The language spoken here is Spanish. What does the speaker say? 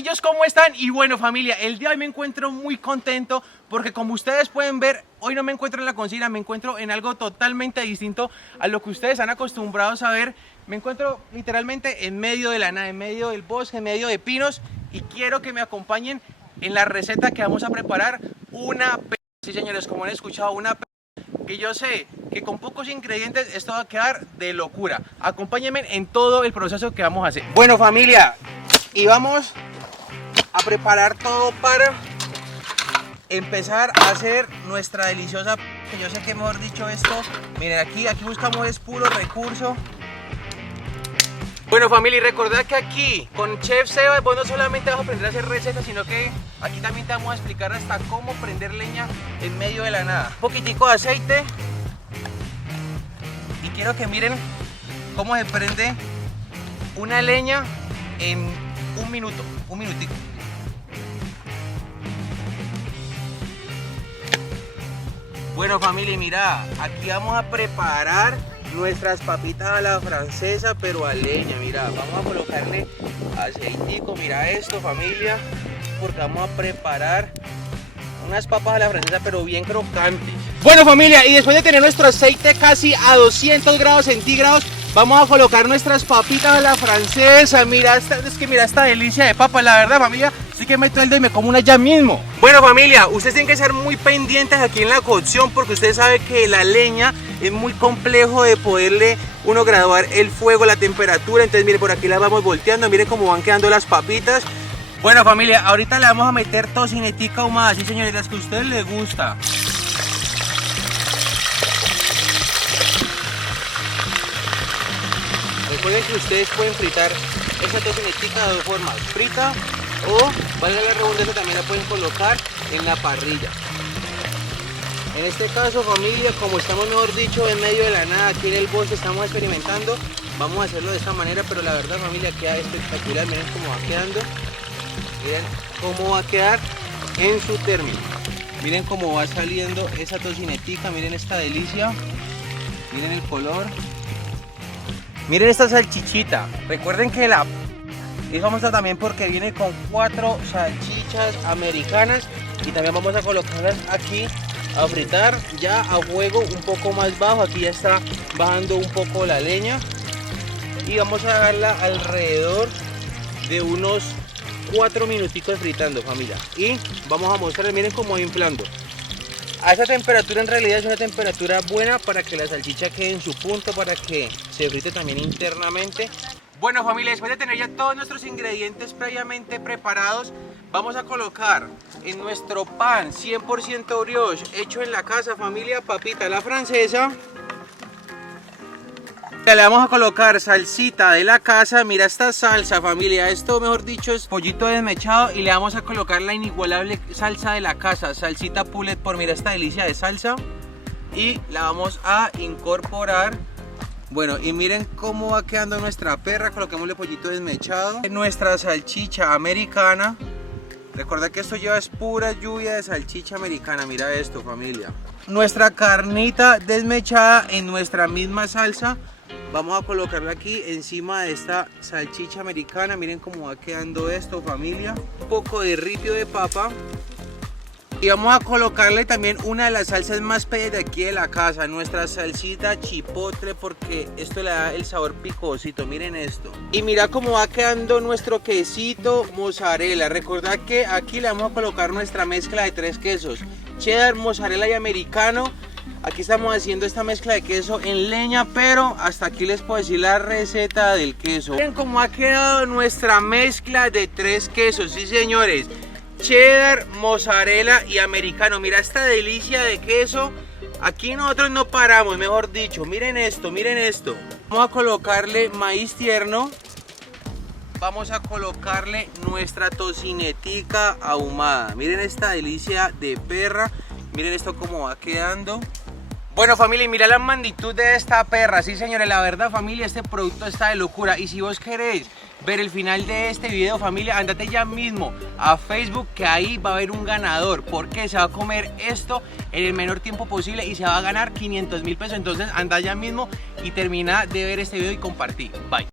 platillos, ¿cómo están? Y bueno, familia, el día de hoy me encuentro muy contento porque como ustedes pueden ver, hoy no me encuentro en la cocina, me encuentro en algo totalmente distinto a lo que ustedes han acostumbrados a ver. Me encuentro literalmente en medio de la nada, en medio del bosque, en medio de pinos, y quiero que me acompañen en la receta que vamos a preparar, una pera. Sí, señores, como han escuchado, una pera que yo sé que con pocos ingredientes esto va a quedar de locura. Acompáñenme en todo el proceso que vamos a hacer. Bueno, familia, y vamos a preparar todo para empezar a hacer nuestra deliciosa, que yo sé que mejor dicho esto, miren, aquí buscamos es puro recurso. Bueno, familia, y recordad que aquí con Chef Seba vos no solamente vas a aprender a hacer recetas, sino que aquí también te vamos a explicar hasta cómo prender leña en medio de la nada. Un poquitico de aceite y quiero que miren cómo se prende una leña en un minutico. Bueno, familia, mira, aquí vamos a preparar nuestras papitas a la francesa, pero a leña. Mira, vamos a colocarle aceitico, mira esto, familia, porque vamos a preparar unas papas a la francesa, pero bien crocantes. Bueno, familia, y después de tener nuestro aceite casi a 200 grados centígrados, vamos a colocar nuestras papitas a la francesa. Mira, mira esta delicia de papa, la verdad, familia, sí que meto el dedo y me como una ya mismo. Bueno, familia, ustedes tienen que ser muy pendientes aquí en la cocción, porque ustedes saben que la leña es muy complejo de poderle uno graduar el fuego, la temperatura. Entonces, miren, por aquí las vamos volteando, miren cómo van quedando las papitas. Bueno, familia, ahorita le vamos a meter tocinetica ahumada, sí, señores, las que a ustedes les gusta. Recuerden que ustedes pueden fritar esa tocinetica de dos formas, frita o, valga la redundancia, también la pueden colocar en la parrilla. En este caso, familia, como estamos, mejor dicho, en medio de la nada, aquí en el bosque, estamos experimentando, vamos a hacerlo de esta manera, pero la verdad, familia, queda espectacular. Miren cómo va quedando, miren cómo va a quedar en su término, miren cómo va saliendo esa tocinetica, miren esta delicia, miren el color. Miren esta salchichita, recuerden que es famosa también porque viene con 4 salchichas americanas y también vamos a colocarlas aquí a fritar ya a fuego un poco más bajo. Aquí ya está bajando un poco la leña y vamos a dejarla alrededor de unos 4 minuticos fritando, familia, y vamos a mostrarles, miren cómo va inflando. A esa temperatura en realidad es una temperatura buena para que la salchicha quede en su punto, para que se frite también internamente. Bueno, familia, después de tener ya todos nuestros ingredientes previamente preparados, vamos a colocar en nuestro pan 100% brioche hecho en la casa, familia, papita a la francesa. Le vamos a colocar salsita de la casa, mira esta salsa, familia, esto mejor dicho es pollito desmechado, y le vamos a colocar la inigualable salsa de la casa, salsita Poulet por, mira esta delicia de salsa, y la vamos a incorporar. Bueno, y miren cómo va quedando nuestra perra, coloquémosle pollito desmechado, nuestra salchicha americana. Recuerda que esto lleva es pura lluvia de salchicha americana, mira esto, familia. Nuestra carnita desmechada en nuestra misma salsa. Vamos a colocarla aquí encima de esta salchicha americana. Miren cómo va quedando esto, familia. Un poco de ripio de papa. Y vamos a colocarle también una de las salsas más pedidas de aquí de la casa, nuestra salsita chipotle, porque esto le da el sabor picosito. Miren esto. Y mira cómo va quedando nuestro quesito mozzarella. Recordad que aquí le vamos a colocar nuestra mezcla de 3 quesos: cheddar, mozzarella y americano. Aquí estamos haciendo esta mezcla de queso en leña, pero hasta aquí les puedo decir la receta del queso. Miren cómo ha quedado nuestra mezcla de 3 quesos, sí, señores: cheddar, mozzarella y americano. Mira esta delicia de queso. Aquí nosotros no paramos, mejor dicho. Miren esto, miren esto. Vamos a colocarle maíz tierno. Vamos a colocarle nuestra tocinetica ahumada. Miren esta delicia de perra. Miren esto cómo va quedando. Bueno, familia, mira la magnitud de esta perra. Sí, señores, la verdad, familia, este producto está de locura. Y si vos queréis ver el final de este video, familia, andate ya mismo a Facebook, que ahí va a haber un ganador, porque se va a comer esto en el menor tiempo posible y se va a ganar 500.000 pesos. Entonces anda ya mismo y termina de ver este video y compartir. Bye.